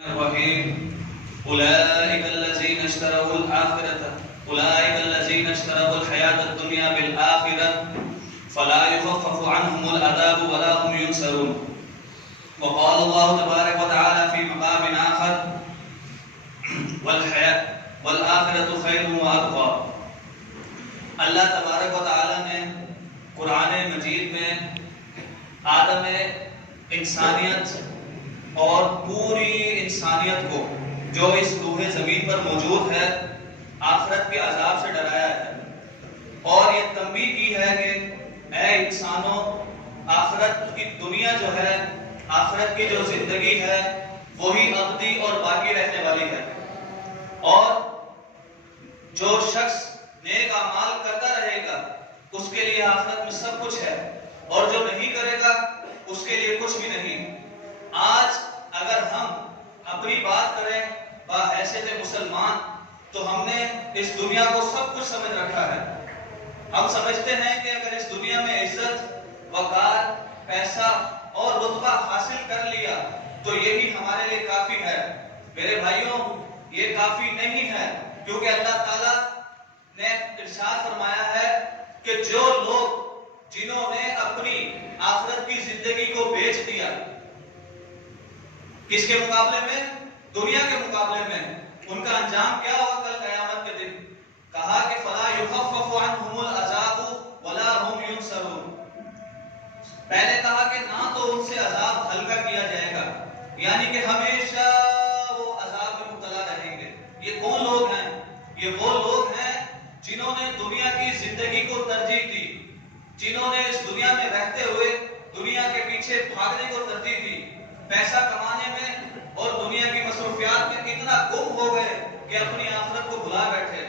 الرحيم أولئك الذين اشتروا الحياة الدنيا بالآخرة فلا يخفف عنهم العذاب ولا هم ينصرون. وقال الله تبارك وتعالى في مقام آخر والآخرة خير وأبقى. اللہ تبارک و تعالی نے قرآن مجید میں عالم انسانیت اور پوری انسانیت کو جو اس روح زمین پر موجود ہے آخرت کے عذاب سے ڈرایا ہے اور یہ تنبیہ کی ہے کہ اے انسانوں، آخرت کی دنیا جو ہے، آخرت کی جو زندگی ہے وہی ابدی اور باقی رہنے والی ہے، اور جو شخص نیک اعمال کرتا رہے گا اس کے لیے آخرت میں سب کچھ ہے، اور جو نہیں کرے گا اس کے لیے کچھ بھی نہیں۔ آج اگر ہم اپنی بات کریں بحیثیت مسلمان تو ہم نے اس دنیا کو سب کچھ سمجھ رکھا ہے۔ ہم سمجھتے ہیں کہ اگر اس دنیا میں عزت، وقار، پیسہ اور رتبہ حاصل کر لیا تو یہی ہمارے لیے کافی ہے۔ میرے بھائیوں، یہ کافی نہیں ہے، کیونکہ اللہ تعالیٰ نے ارشاد فرمایا ہے کہ جو لوگ جنہوں نے اپنی آخرت کی زندگی کو بیچ دیا، کس کے مقابلے میں؟ دنیا کے مقابلے میں، ان کا انجام کیا ہوگا کل قیامت کے دن؟ کہا کہ فلا یخفف عنہم العذاب ولا هم ینصرون۔ پہلے کہا کہ نہ تو ان سے عذاب ہلکا کیا جائے گا، یعنی کہ ہمیشہ وہ عذاب میں مبتلا رہیں گے۔ یہ کون لوگ ہیں؟ یہ وہ لوگ ہیں جنہوں نے دنیا کی زندگی کو ترجیح دی، جنہوں نے اس دنیا میں رہتے ہوئے دنیا کے پیچھے بھاگنے کو ترجیح دی، پیسہ کمانے میں اور دنیا کی مصروفیات میں اتنا گم ہو گئے کہ اپنی آخرت کو بھلا بیٹھے۔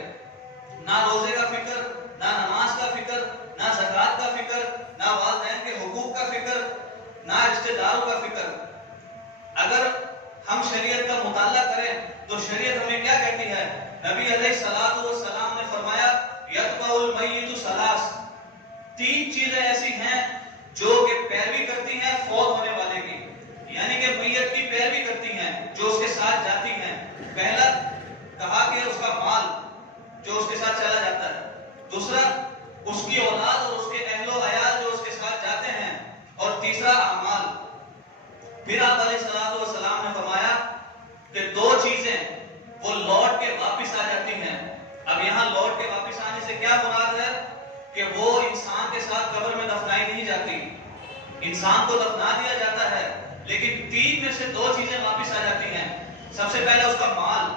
نہ روزے کا فکر، نہ نماز کا فکر، نہ زکوٰۃ کا فکر، نہ والدین کے حقوق کا فکر، نہ رشتہ داروں کا فکر۔ اگر ہم شریعت کا مطالعہ کریں تو شریعت ہمیں کیا کہتی ہے؟ نبی علیہ الصلوۃ والسلام نے فرمایا یتبع المیت ثلاث، تین چیزیں ایسی ہیں جو کہ پیروی کرتی ہیں فوت ہونے والے کی، یعنی کہ میت کی پیروی کرتی ہیں، جو اس کے ساتھ جاتی ہیں۔ پہلا کہا کہ اس کا مال جو اس کے ساتھ چلا جاتا ہے، دوسرا اس کی اولاد اور اس کے اہل و عیال جو اس کے ساتھ جاتے ہیں، اور تیسرا اعمال۔ پھر آپ علیہ الصلوۃ والسلام نے فرمایا کہ دو چیزیں وہ لوٹ کے واپس آ جاتی ہیں۔ اب یہاں لوٹ کے واپس آنے سے کیا مراد ہے؟ کہ وہ انسان کے ساتھ قبر میں دفنائی نہیں جاتی، انسان کو دفنا دیا جاتا ہے، لیکن تین میں سے دو چیزیں واپس آ جاتی ہیں۔ سب سے پہلے اس کا مال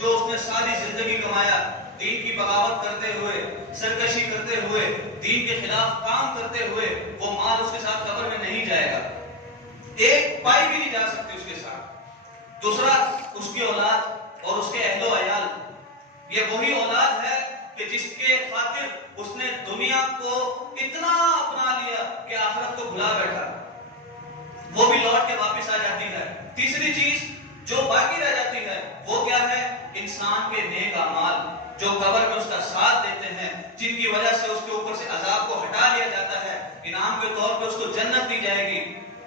جو اس نے ساری زندگی کمایا، دین کی بغاوت کرتے ہوئے، سرکشی کرتے ہوئے، دین کے خلاف کام کرتے ہوئے، وہ مال اس کے ساتھ قبر میں نہیں جائے گا، ایک پائی بھی نہیں جا سکتی اس کے ساتھ۔ دوسرا اس کی اولاد اور اس کے اہل و عیال۔ یہ وہی اولاد ہے کہ جس کے خاطر اس نے دنیا کو اتنا اپنا لیا کہ آخرت کو بھلا بیٹھا، وہ بھی لوٹ کے واپس آ جاتی ہے۔ تیسری چیز جو باقی رہ جاتی ہے وہ کیا ہے؟ انسان کے نیک اعمال جو قبر میں اس کا ساتھ دیتے ہیں، جن کی وجہ سے اس کے اوپر سے عذاب کو ہٹا لیا جاتا ہے، انعام کے طور پہ اس کو جنت دی جائے گی۔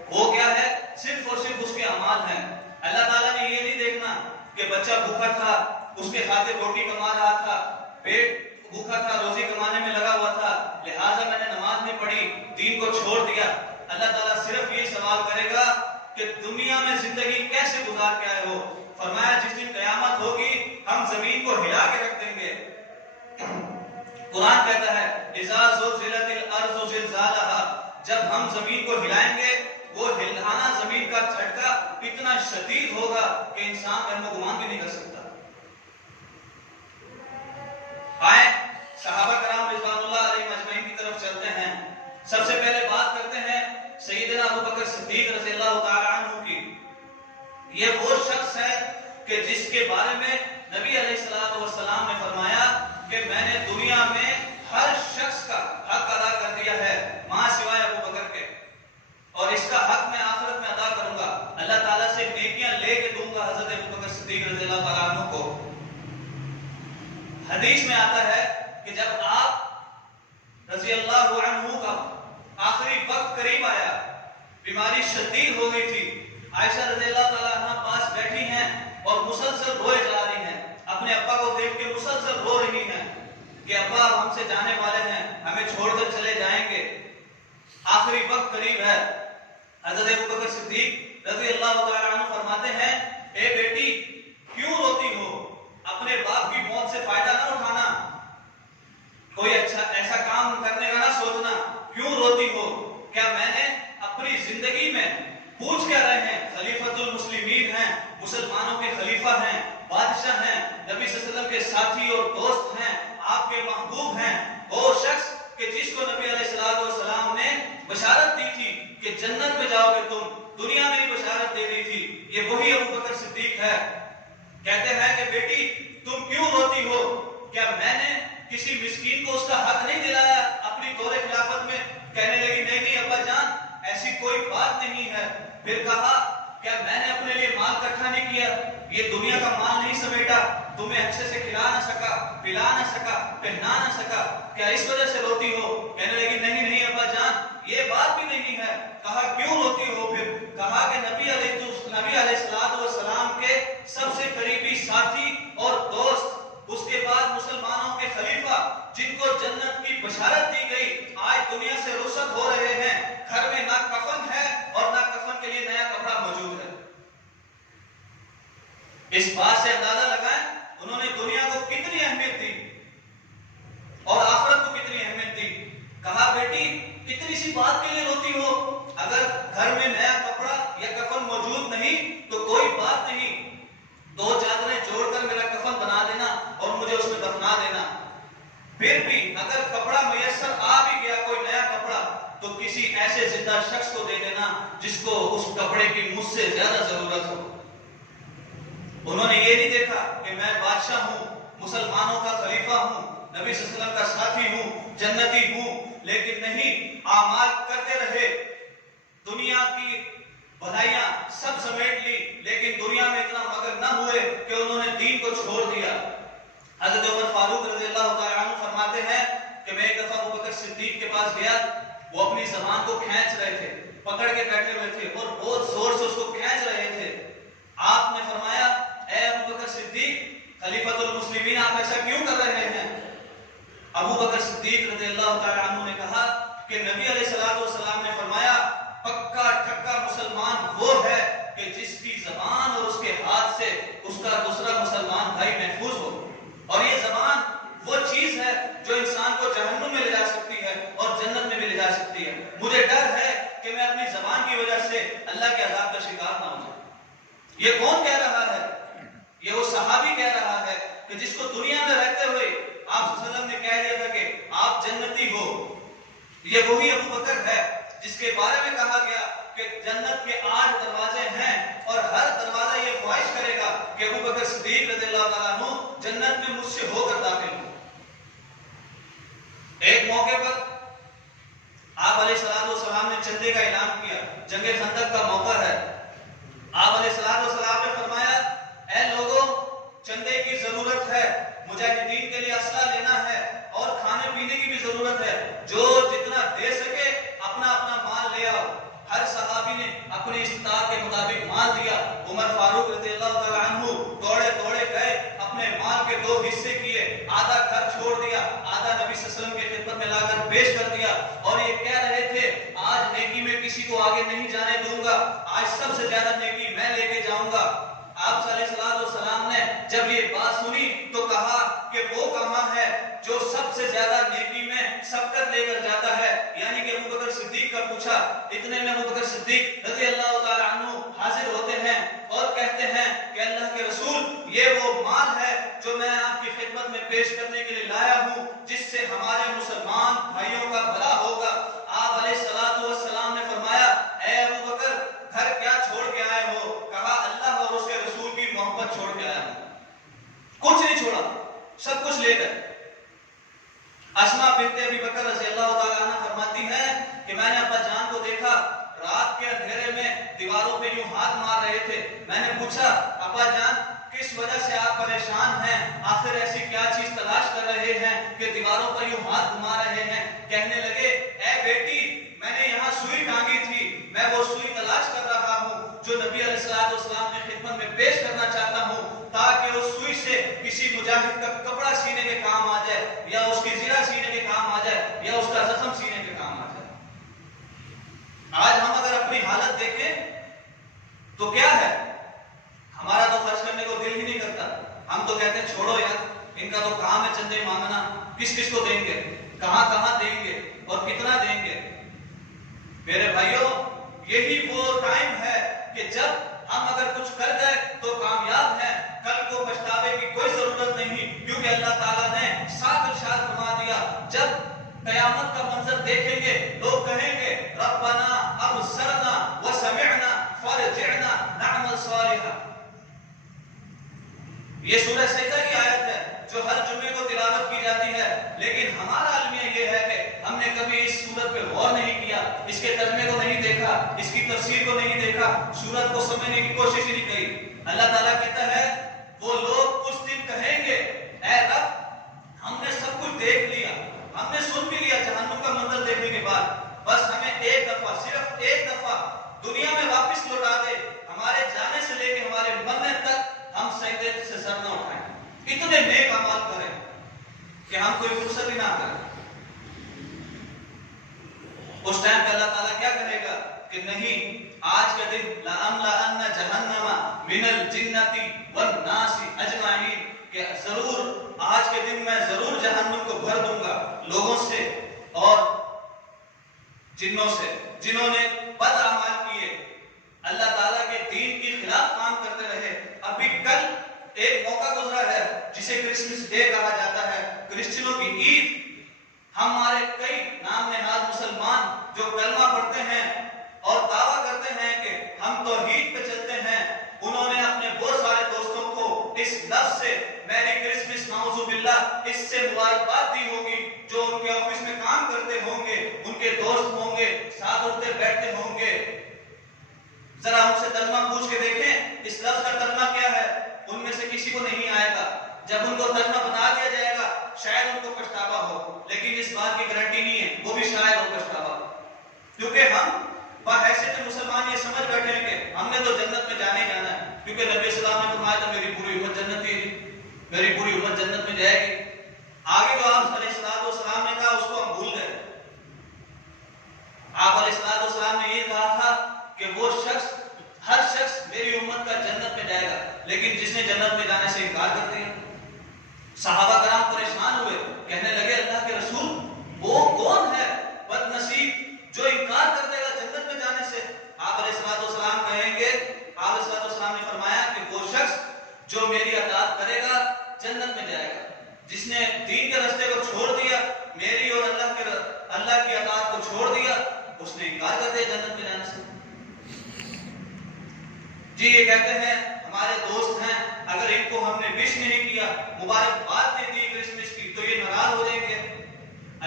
وہ کیا ہے؟ صرف اور صرف اس کے اعمال ہیں۔ اللہ تعالیٰ نے یہ نہیں دیکھنا کہ بچہ بھوکا تھا، اس کے خاطر روٹی کما رہا تھا، پیٹ بھوکا تھا، روزی کمانے میں لگا ہوا تھا، لہٰذا میں نے نماز نہیں پڑھی، دین کو چھوڑ دیا۔ اللہ تعالیٰ صرف یہ سوال کرے گا کہ دنیا میں زندگی کیسے گزار کے آئے ہو؟ فرمایا جس دن قیامت ہوگی ہم زمین کو ہلا کے رکھ دیں گے۔ قرآن کہتا ہے اذا زلزلت الارض زلزالها، جب ہم زمین کو ہلائیں گے وہ ہلانا زمین کا جھٹکا اتنا شدید ہوگا کہ انسان وہم و گمان بھی نہیں کر سکتا۔ آئیں صحابہ کرام رضوان اللہ علیہ مجمعین کی طرف چلتے ہیں۔ سب سے پہلے بات کرتے ہیں سیدنا ابو بکر صدیق رضی اللہ تعالی عنہ کی۔ یہ وہ شخص ہے کہ جس کے بارے میں نبی علیہ الصلوۃ والسلام نے فرمایا کہ میں نے دنیا میں ہر شخص کا حق ادا کر دیا ہے ماں سوائے ابو بکر کے، اور اس کا حق میں آخرت میں ادا کروں گا، اللہ تعالیٰ سے نیکیاں لے کے دوں گا حضرت ابو بکر صدیق رضی اللہ تعالیٰ عنہ کو۔ حدیث میں آتا ہے کہ جب آپ رضی اللہ عنہ کا آخری وقت قریب آیا، بیماری شدید ہو گئی تھی، عائشہ رضی اللہ تعالیٰ عنہ پاس بیٹھی ہیں اور مسلسل روئے جا رہی ہیں، اپنے ابا کو دیکھ کے مسلسل رو رہی ہیں کہ ابا ہم سے جانے والے ہیں، ہمیں چھوڑ کر چلے جائیں گے، آخری وقت قریب ہے۔ حضرت ابوبکر صدیق رضی اللہ تعالیٰ عنہ فرماتے ہیں، اے بیٹی کیوں روتی ہو؟ اپنے باپ کی موت سے فائدہ نہ اٹھانا، کوئی اچھا ایسا کام کرنے کا نہ سوچنا، کیوں روتی ہو؟ کیا میں نے اپنی زندگی میں پوچھ کیا رہے ہیں؟ خلیفۃ المسلمین ہیں، مسلمانوں کے خلیفہ ہیں، بادشاہ ہیں، نبی صلی اللہ علیہ وسلم کے ساتھی اور دوست ہیں، آپ کے محبوب ہیں، وہ شخص کہ جس کو نبی علیہ السلام نے بشارت دی تھی کہ جنت میں جاؤ گے تم، دنیا میں بھی بشارت دے دی تھی، یہ وہی ابوبکر صدیق ہے۔ کہتے ہیں کہ بیٹی تم کیوں روتی ہو؟ کیا میں نے کسی مسکین کو اس کا حق نہیں دلایا اپنی دور خلافت میں؟ کہنے لگی نہیں نہیں ابا جان، ایسی کوئی بات نہیں ہے۔ پھر کہا کیا میں نے اپنے لیے مال اکٹھا نہیں کیا؟ یہ دنیا کا مال نہیں سمیٹا، تمہیں اچھے سے کھلا نہ سکا، پلا نہ سکا، پہنا نہ سکا، کیا اس وجہ سے روتی ہو؟ کہنے لگی نہیں نہیں ابا جان، یہ بات بھی نہیں ہے۔ کہا کیوں روتی ہو؟ پھر کہا کہ نبی علیہ السلام کے سب سے قریبی ساتھی اور دوست، اس کے بعد مسلمانوں کے خلیفہ جن کو جنت کی بشارت دی گئی، آج دنیا سے رخصت ہو رہے ہیں، گھر میں نہ کفن ہے اور نہ کفن کے لیے نیا کپڑا موجود ہے۔ اس بات سے اندازہ لگائیں انہوں نے دنیا کو کتنی اہمیت دی اور آخرت کو کتنی اہمیت دی۔ کہا بیٹی اتنی سی بات کے لیے روتی ہو؟ اگر گھر میں نیا کپڑا یا کفن موجود نہیں تو کوئی بات نہیں، دو چادریں جوڑ کر میرا کفن بنا دینا اور مجھے اس میں دفنا دینا۔ پھر بھی اگر کپڑا میسر آ بھی گیا، کوئی نیا کپڑا، تو کسی ایسے زندہ شخص کو دے دینا جس کو اس کپڑے کی مجھ سے زیادہ ضرورت ہو۔ انہوں نے یہ نہیں دیکھا کہ میں بادشاہ ہوں، مسلمانوں کا خلیفہ ہوں، نبی صلی اللہ علیہ وسلم کا ساتھی ہوں، جنتی ہوں، لیکن نہیں، اعمال کرتے رہے، دنیا کی بھلائیاں سب سمیٹ لی، لیکن دنیا میں اتنا مگن نہ ہوئے کہ انہوں نے دین کو چھوڑ دیا۔ حضرت عمر فاروق رضی اللہ تعالیٰ عنہ فرماتے ہیں کہ میں ایک دفعہ ابوبکر صدیق کے پاس گیا، وہ اپنی زبان کو کھینچ رہے تھے، پکڑ کے بیٹھے ہوئے تھے اور بہت زور سے اس کو کھینچ رہے تھے۔ آپ نے فرمایا اے ابوبکر صدیق خلیفۃ المسلمین، آپ ایسا کیوں کر رہے ہیں؟ ابوبکر صدیق رضی اللہ تعالیٰ عنہ نے کہا کہ نبی علیہ السلام نے فرمایا پکا ٹھکا مسلمان وہ ہے کہ جس کی زبان اور اس کے ہاتھ سے اس کا دوسرا مسلمان بھائی محفوظ ہو، اور یہ زبان وہ چیز ہے جو انسان کو جہنم میں لے جا سکتی ہے اور جنت میں بھی لے جا سکتی ہے۔ مجھے ڈر ہے کہ میں اپنی زبان کی وجہ سے اللہ کے عذاب کا شکار نہ ہو جاؤں۔ یہ کون کہہ رہا ہے؟ یہ وہ صحابی کہہ رہا ہے کہ جس کو دنیا میں رہتے ہوئے آپ صلی اللہ علیہ وسلم نے کہہ دیا تھا کہ آپ جنتی ہو۔ یہ وہی ابوبکر ہے جس کے بارے میں کہا گیا کہ جنت کے 8 دروازے ہیں اور ہر دروازہ یہ خواہش کرے گا کہ ابوبکر صدیق رضی اللہ تعالیٰ عنہ جنت میں مجھ سے ہو کر داخل ہو۔ ایک موقع پر آپ علیہ السلام نے چندے کا اعلان کیا، جنگ خندق کا موقع ہے۔ آپ علیہ السلام نے فرمایا اے لوگوں، چندے کی ضرورت ہے، مجاہدین کے لیے اسلحہ لینا ہے اور کھانے پینے کی بھی ضرورت ہے، جو جتنا دے سکے اپنا اپنا مال لے آؤ۔ ہر صحابی نے اپنی استطاعت کے مطابق مال دیا۔ عمر فاروق رضی اللہ تعالیٰ عنہ دوڑے دوڑے گئے، اپنے مال کے 2 حصے کیے، آدھا گھر چھوڑ دیا، آدھا نبی صلی اللہ علیہ وسلم کی خدمت میں لا کر پیش کر دیا، اور یہ کہہ رہے تھے آج نیکی میں کسی کو آگے نہیں جانے دوں گا، آج سب سے زیادہ نیکی میں لے کے جاؤں گا۔ آپ صلی اللہ علیہ وسلم نے جب یہ بات سنی تو کہا کہ وہ کہاں ہے جو سب سے زیادہ نیکی میں سبقت لے کر جاتا ہے، یعنی کہ ابوبکر صدیق کا پوچھا۔ اتنے میں ابوبکر صدیق رضی اللہ تعالیٰ عنہ حاضر ہوتے ہیں اور کہتے ہیں کہ اللہ کے رسول، یہ وہ مال ہے جو میں آپ کی خدمت میں پیش کرنے کے لیے لایا ہوں، جس سے ہمارے مسلمان بھائیوں کا بھلا ہوگا۔ آپ علیہ السلام نے فرمایا اے ابوبکر گھر کیا چھوڑ کے آئے ہو؟ کہا اللہ اور اس کے رسول کی محبت چھوڑ کے آیا ہوں۔ کچھ نہیں چھوڑا، سب کچھ لے گئے۔ اسماء بنت ابی بکر رضی اللہ تعالیٰ عنہ فرماتی ہیں کہ میں نے ابا جان کو دیکھا رات کے اندھیرے میں دیواروں پہ یوں ہاتھ مار رہے تھے۔ میں نے پوچھا ابا جان کس وجہ سے آپ پریشان ہیں؟ آخر ایسی کیا چیز تلاش کر رہے ہیں کہ دیواروں پر یوں ہاتھ گھما رہے ہیں؟ کہنے لگے اے بیٹی میں نے یہاں سوئی ٹانگی تھی، میں وہ سوئی تلاش کر رہا ہوں جو نبی علیہ السلام کی خدمت میں پیش کرنا چاہتا ہوں۔ کہ اس سوئی سے کسی مجاہد کا کپڑا سینے کے کام آ جائے، یا اس کی زرہ سینے کے کام آ جائے، یا اس کا زخم سینے کے کام آ جائے۔ آج ہم اگر اپنی حالت دیکھیں تو کیا ہے، ہمارا تو خرچ کرنے کو دل ہی نہیں کرتا۔ ہم تو کہتے ہیں چھوڑو یار، ان کا تو کام ہے چندے مانگنا، کس کس کو دیں گے، کہاں کہاں دیں گے اور کتنا دیں گے۔ میرے بھائیوں، یہی وہ ٹائم ہے کہ جب ہم اگر کچھ کر گئے تو کامیاب ہیں، کل کو پچھتاوے کی کوئی ضرورت نہیں، کیونکہ اللہ تعالیٰ نے صاف ارشاد فرما دیا، جب قیامت کا منظر دیکھیں گے لوگ کہیں گے ربنا ابصرنا وسمعنا فرجعنا نعمل صالحا۔ یہ سورہ سجدہ کی آیت ہے جو ہر جمعے کو تلاوت کی جاتی ہے، لیکن ہمارا المیہ یہ ہے کہ ہم نے کبھی اس سورت پہ غور نہیں کیا، اس کے ترجمے کو نہیں دیکھا، اس کی تفسیر کو نہیں دیکھا، سورت کو سمجھنے کی کوشش ہی نہیں کی۔ اللہ تعالیٰ کہتا ہے وہ لوگ اس دن کہیں گے اے رب ہم نے سب کچھ دیکھ لیا، ہم نے سن بھی لیا جہنم کا منظر دیکھنے کے بعد، بس ہمیں ایک دفعہ، صرف ایک دفعہ دنیا میں واپس لوٹا دے، ہمارے جانے سے لے کے ہمارے مرنے تک ہم سجدے سے سر نہ اٹھائیں، اتنے نیک اعمال کریں کہ ہم کوئی فرصت ہی نہ کریں۔ اس ٹائم پہ اللہ تعالیٰ کیا کہے گا کہ نہیں، آج کا دن لَأَمْلَأَنَّ جَهَنَّمَ مِنَ الْجِنَّةِ وَالنَّاسِ أَجْمَعِينَ، کہ ضرور آج کے دن میں ضرور جہنم کو بھر دوں گا لوگوں سے اور جنوں سے جنہوں نے بد اعمال کیے، اللہ تعالیٰ کے دین کی خلاف کام کرتے رہے۔ ابھی کل ایک موقع گزرا ہے جسے کرسمس ڈے کہا جاتا ہے، کرسچنوں کی عید۔ ہمارے کئی نام نہاد مسلمان جو کلمہ پڑھتے ہیں اور دعویٰ کرتے ہیں کہ ہم توحید پہ چلتے ہیں، انہوں نے اپنے بہت سارے دوستوں کو اس لفظ سے میری کرسمس نعوذ باللہ اس سے مبارکباد دی ہوگی، جو ان کے آفس میں کام کرتے ہوں گے، ان کے دوست ہوں گے، ساتھ اٹھتے بیٹھتے ہوں گے۔ ذرا ان سے ترجمہ پوچھ کے دیکھیں اس لفظ کا ترجمہ کیا ہے، ان میں سے کسی کو نہیں آئے گا۔ جب ان کو ترجمہ بتا دیا جائے گا شاید ان کو پچھتاوا ہو، لیکن اس بات کی گارنٹی نہیں ہے، وہ بھی شاید ہو پچھتاوا، کیونکہ ہم بحیثیت مسلمان یہ سمجھ بیٹھے ہیں کہ ہم نے تو جنت میں جانے جانا ہے، کیونکہ نبی السلام نے فرمایا تھا میری پوری امت جنت ہی، میری پوری امت جنت میں جائے گی۔ آگے جو آپ علیہ السلام نے کہا اس کو ہم بھول گئے۔ آپ علیہ السلام نے یہ کہا تھا کہ وہ شخص، ہر شخص میری امت کا جنت میں جائے گا، لیکن جس نے جنت میں جانے سے انکار کر دیا۔ صحابہ کرام پریشان ہوئے، کہنے لگے اللہ کے رسول وہ کون ہے بد نصیب جو انکار کر دے گا جنت میں جانے سے؟ آپ علیہ السلام کہیں گے، آپ علیہ السلام نے فرمایا کہ وہ شخص جو میری اطاعت کرے گا جنت میں جائے گا، جس نے دین کے راستے کو چھوڑ دیا، میری اور اللہ کی اطاعت کو چھوڑ دیا، اس نے انکار کر دیا جنت میں جانے سے۔ جی یہ کہتے ہیں ہمارے دوست ہیں، اگر ان کو ہم نے وش نہیں کیا، مبارکباد نہیں دی کرسمس کی، تو یہ ناراض ہو جائیں گے۔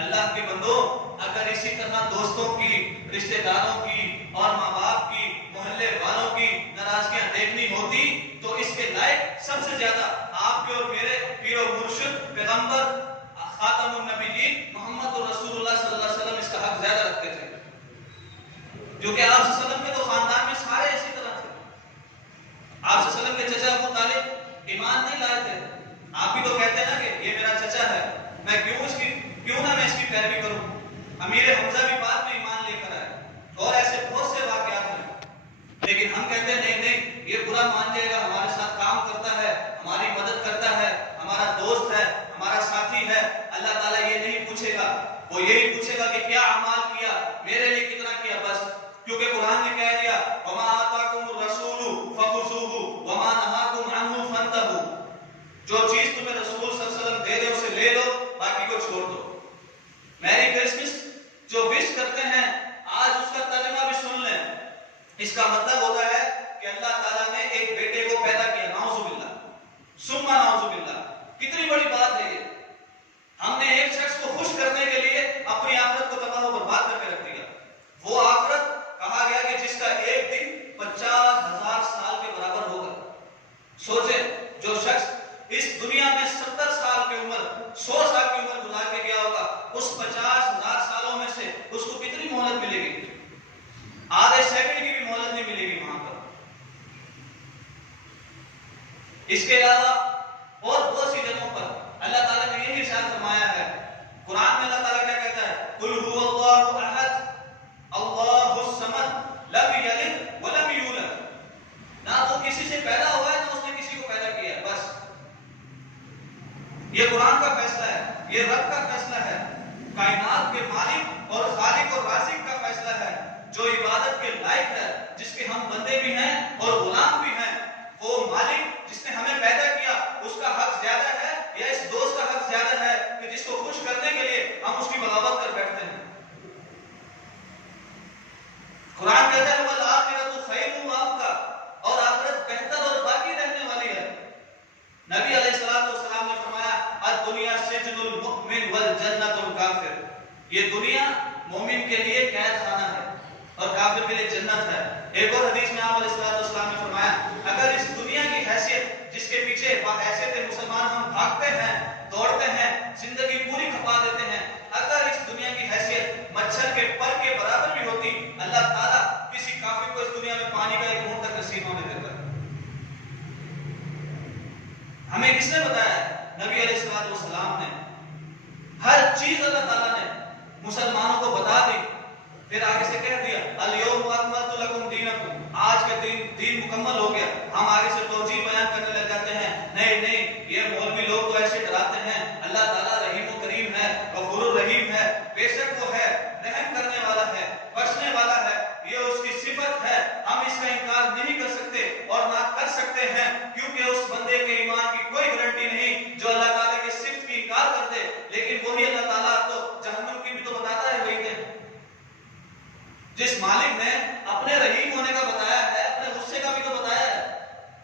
اللہ کے بندو، اگر اسی طرح دوستوں کی، رشتہ داروں کی اور ماں باپ کی، محلے والوں کی ناراضگیاں دیکھنی ہوتی تو اس کے لائق سب سے زیادہ آپ کے اور میرے پیر و مرشد پیغمبر خاتم النبیین محمد رسول اللہ صلی اللہ علیہ وسلم اس کا حق زیادہ رکھتے تھے، کیونکہ آپ صلی اللہ علیہ وسلم کے تو خاندان میں سارے اسی طرح تھے۔ آپ صلی اللہ علیہ وسلم کے چچا ابو طالب ایمان نہیں لائے تھے، آپ بھی تو کہتے ہیں نا کہ یہ میرا چچا ہے، میں کیوں نہ میں اس کی پیروی کروں۔ امیر حمزہ بھی بعد میں ایمان لے کر آئے، اور ایسے بہت سے واقعات ہیں، لیکن ہم کہتے ہیں نہیں یہ برا مان جائے گا، ہمارے ساتھ کام کرتا ہے، ہماری مدد کرتا ہے، ہمارا دوست ہے، ہمارا ساتھی ہے۔ اللہ تعالیٰ یہ نہیں پوچھے گا، وہ یہی پوچھے گا کہ کیا اعمال کیا، میرے لیے کتنا کیا، بس، کیونکہ قرآن نے کہہ دیا وَمَا آتَاكُمُ الرَّسُولُ فَخُذُوهُ وَمَا نَهَاكُمْ عَنْهُ فَانْتَهُوا، جو چیز تمہیں رسول صلی اللہ علیہ وسلم دے دے اسے لے لو، باقی کو چھوڑ دو۔ میری کرسمس جو وش کرتے ہیں آج اس کا ترجمہ بھی سن لیں، اس کا مطلب ہوتا ہے کہ اللہ تعالیٰ نے ایک بیٹے کو پیدا کیا، نعوذ باللہ ثم نعوذ باللہ، کتنی بڑی بات ہے یہ۔ ہم نے ایک شخص کو خوش کرنے کے لیے اپنی آخرت کو تباہ و برباد کر کے رکھ دیا۔ وہ آخرت کہا گیا کہ جس کا ایک دن 50,000 سال کے برابر ہوگا۔ سوچیں جو شخص اس دنیا میں 70 سال کی عمر، 100 سال کی عمر گزار کے گیا ہوگا، اس 50,000 سالوں میں سے اس کو کتنی مہلت ملے گی؟ آدھے سیکنڈ کی بھی مہلت نہیں ملے گی وہاں پر۔ اس کے علاوہ اللہ تعالیٰ نے یہی ارشاد فرمایا ہے قرآن میں۔ اللہ تعالیٰ کیا کہتا ہے؟ قل هو اللہ احد اللہ الصمد لم یلد ولم یولد۔ نہ تو کسی سے پیدا ہوا ہے نہ اس نے کسی کو پیدا کیا ہے۔ بس یہ قرآن کا فیصلہ ہے، یہ رب کا فیصلہ ہے، کائنات کے مالک اور خالق اور رازق کا فیصلہ ہے، جو عبادت کے لائق ہے، جس کے ہم بندے بھی ہیں اور غلام بھی ہیں۔ وہ مالک جس نے ہمیں پیدا کیا، اس کا حق زیادہ ہے یا اس دوست کا حق زیادہ ہے کہ جس کو خوش کرنے کے لیے ہم اس کی بغاوت کر بیٹھتے ہیں؟ قرآن کہتا ہے وَالْآخِرَةُ خَيْرٌ وَأَبْقَىٰ، اور آخرت بہتر اور باقی رہنے والی ہے۔ نبی علیہ السلام نے فرمایا الدنیا سجن المؤمن والجنت الکافر، یہ دنیا مومن کے لیے قید خانہ ہے اور کافر کے لیے جنت ہے۔ ایک اور حدیث میں آپ علیہ السلام نے فرمایا اگر اس دنیا کی حیثیت جس کے پیچھے حیثیت مسلمان ہم بھاگتے ہیں، دوڑتے ہیں، زندگی پوری کھپا دیتے ہیں، اگر اس دنیا کی حیثیت مچھر کے پر کے برابر بھی ہوتی، اللہ تعالیٰ کسی کافر کو اس دنیا میں پانی کا ایک گھونٹ تک نصیب ہونے دیتا۔ ہمیں کس نے بتایا ہے؟ نبی علیہ السلام نے۔ ہر چیز اللہ تعالیٰ نے مسلمانوں کو بتا دی، پھر آگے سے کہہ دیا الیوم اکملت لکم دینکم، آج کا دین مکمل ہو گیا۔ ہم آگے سے توجیہ بیان کرنے لگ جاتے ہیں، نہیں یہ مولوی لوگ تو ایسے ڈراتے ہیں، اللہ تعالیٰ رحیم و کریم ہے، غفور الرحیم ہے، بے شک وہ ہے، رحم کرنے والا ہے، بخشنے والا ہے، یہ اس کی صفت ہے، ہم اس کا انکار نہیں کر سکتے اور نہ کر سکتے ہیں، کیونکہ اس بندے کے ایمان کی کوئی گارنٹی نہیں جو اللہ تعالیٰ کی صفت کی انکار کر دے، لیکن وہی اللہ تعالیٰ تو جہنم کی بھی تو بتاتا ہے وہی ہے۔ جس مالک نے اپنے رحیم ہونے کا بتایا ہے، اپنے غصے کا بھی تو بتایا ہے،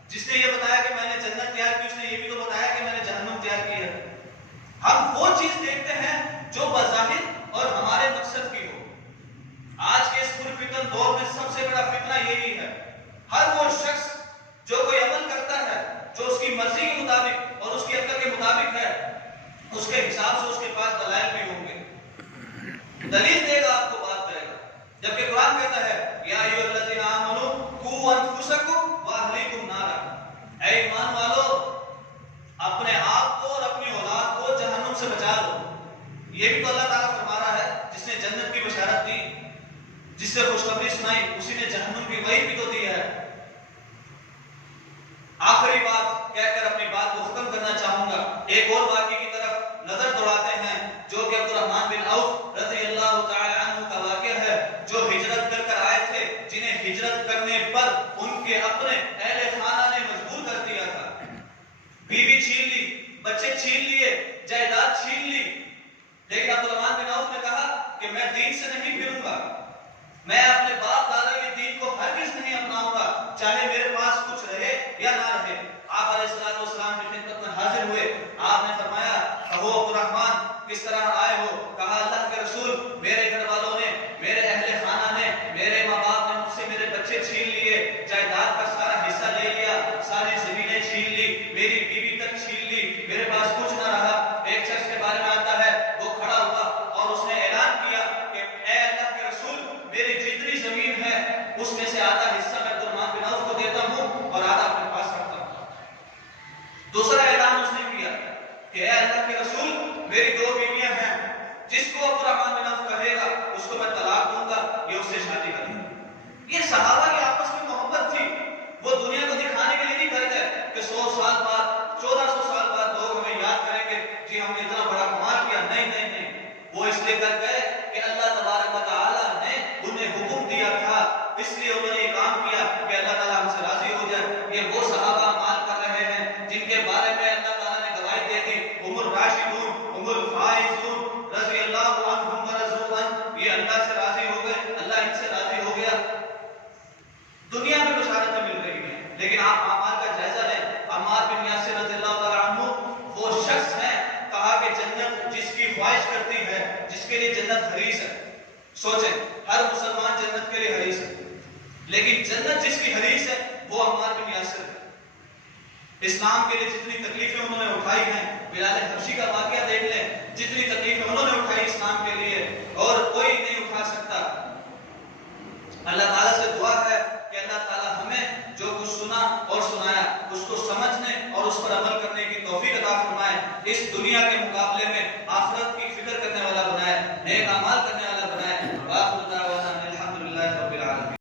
جس نے یہ بتایا کہ میں نے جنت تیار کی، اس نے یہ بھی تو بتایا کہ میں نے جہنم تیار کی ہے۔ ہم وہ چیز دیکھتے ہیں جو بظاہر اور ہمارے مقصد کی ہو۔ آج کے اس پرفتن دور میں سب سے بڑا فتنہ یہی ہے، ہر وہ شخص جو کوئی عمل کرتا ہے جو اس کی مرضی کے مطابق اور اس کی عقل کے مطابق ہے، اس کے حساب سے اس کے پاس دلائل بھی ہوں گے، دلیل دے گا، آپ کو بات کرے گا۔ جبکہ قرآن کہتا ہے یا ایھا الذین آمنوا قوا انفسکم واہلیکم نارا، اے ایمان والو اپنے آپ کو اور اپنی اولاد کو جہنم سے بچا لو۔ یہ بھی تو اللہ تعالیٰ فرما رہا ہے، جس نے جنت کی بشارت دی، جس سے خوشخبری سنائی، اسی نے جہنم کی وعید بھی تو دی ہے۔ آخری بات کہہ کر اپنی بات کو ختم کرنا چاہوں گا، ایک اور واقعے کی طرف نظر دوڑاتے ہیں جو کہ عبد الرحمن بن عوف رضی اللہ تعالی عنہ کا واقعہ ہے، جو ہجرت کر آئے تھے، جنہیں ہجرت کرنے پر ان کے اپنے اہل خانہ نے مجبور کر دیا تھا، بیوی چھین لی، بچے چھین لیے، جائیداد چھین لی، لیکن عبد الرحمن بن عوف نے کہا کہ میں دین سے نہیں پھروں گا، میں اپنے باپ دادا کے دین کو ہرگز نہیں اپناؤں گا، چاہے میرے پاس کچھ رہے یا نہ رہے۔ آپ علیہ السلام کی خدمت میں حاضر ہوئے، آپ نے فرمایا کہو عبد الرحمن کس طرح آئے ہو؟ کہا اللہ کے رسول میرے گھر والوں نے، میرے اہل خانہ نے، میرے ماں باپ نے مجھ سے میرے بچے چھین لیے، جائیداد کا سارا حصہ لے لیا، ساری زمینیں چھین لی، میری بیوی تک چھین لی، میرے پاس کچھ نہ رہا۔ ایک شخص کے بارے میں آتا ہے، وہ کھڑا ہوا اور اس نے اعلان کیا کہ اے اللہ کے رسول میری جتنی زمین ہے اس میں سے آدھا حصہ میں عبد الرحمن بن عوف کو دیتا ہوں اور آدھا اپنے پاس رکھتا ہوں۔ دوسرا اعلان اس نے کیا کہ اے اللہ کے رسول میری دو بیویاں ہیں، جس کو عبد الرحمن بن عوف کہے گا اس کو میں طلاق دوں گا، یہ اس سے شادی کرے گا۔ یہ صحابہ کی آپس میں محبت تھی، وہ دنیا کو دکھانے کے لیے نہیں کر گئے کہ 100 سال بعد 1400 سال بعد لوگ ہمیں یاد کریں گے جی ہم نے اتنا بڑا کمال کیا، نہیں نہیں نہیں، وہ اس لیے کر گئے کہ اللہ تبارک و تعالیٰ نے انہیں حکم دیا تھا، اس لیے انہوں نے یہ کام کیا کہ اللہ تعالیٰ ہم سے راضی ہو جائے۔ یہ وہ صحابہ عمال کر رہے ہیں جن کے بارے میں اللہ تعالیٰ نے گواہی دے دی، ہم الراشدون ہم الفائزون رضی اللہ عنہم ورضوا عنہ، یہ اللہ سے راضی ہو گئے، اللہ ان سے راضی ہو گیا۔ دنیا میں بشارتیں مل رہی ہیں، لیکن آپ اعمال کا جائزہ لیں۔ عمار بن یاسر رضی اللہ تعالیٰ عنہ وہ شخص ہیں، کہا کہ جنت جس کی خواہش کرتی ہے، جس کے لیے جنت حریص ہے۔ سوچیں ہر مسلمان جنت کے لیے حریص ہے، لیکن جنت جس کی حریص ہے وہ عمار بن یاسر ہے۔ اسلام کے لیے جتنی تکلیفیں انہوں نے اٹھائی ہیں، بلال حبشی کا واقعہ دیکھ لیں، جتنی تکلیفیں انہوں نے اٹھائی اسلام کے لیے اور کوئی نہیں اٹھا سکتا۔ اللہ تعالیٰ سے دعا ہے کہ اللہ تعالیٰ ہمیں جو کچھ سنا اور سنایا اس کو سمجھنے اور اس پر عمل کرنے کی توفیق عطا فرمائے۔ اس دنیا کے مقابلے میں آخرت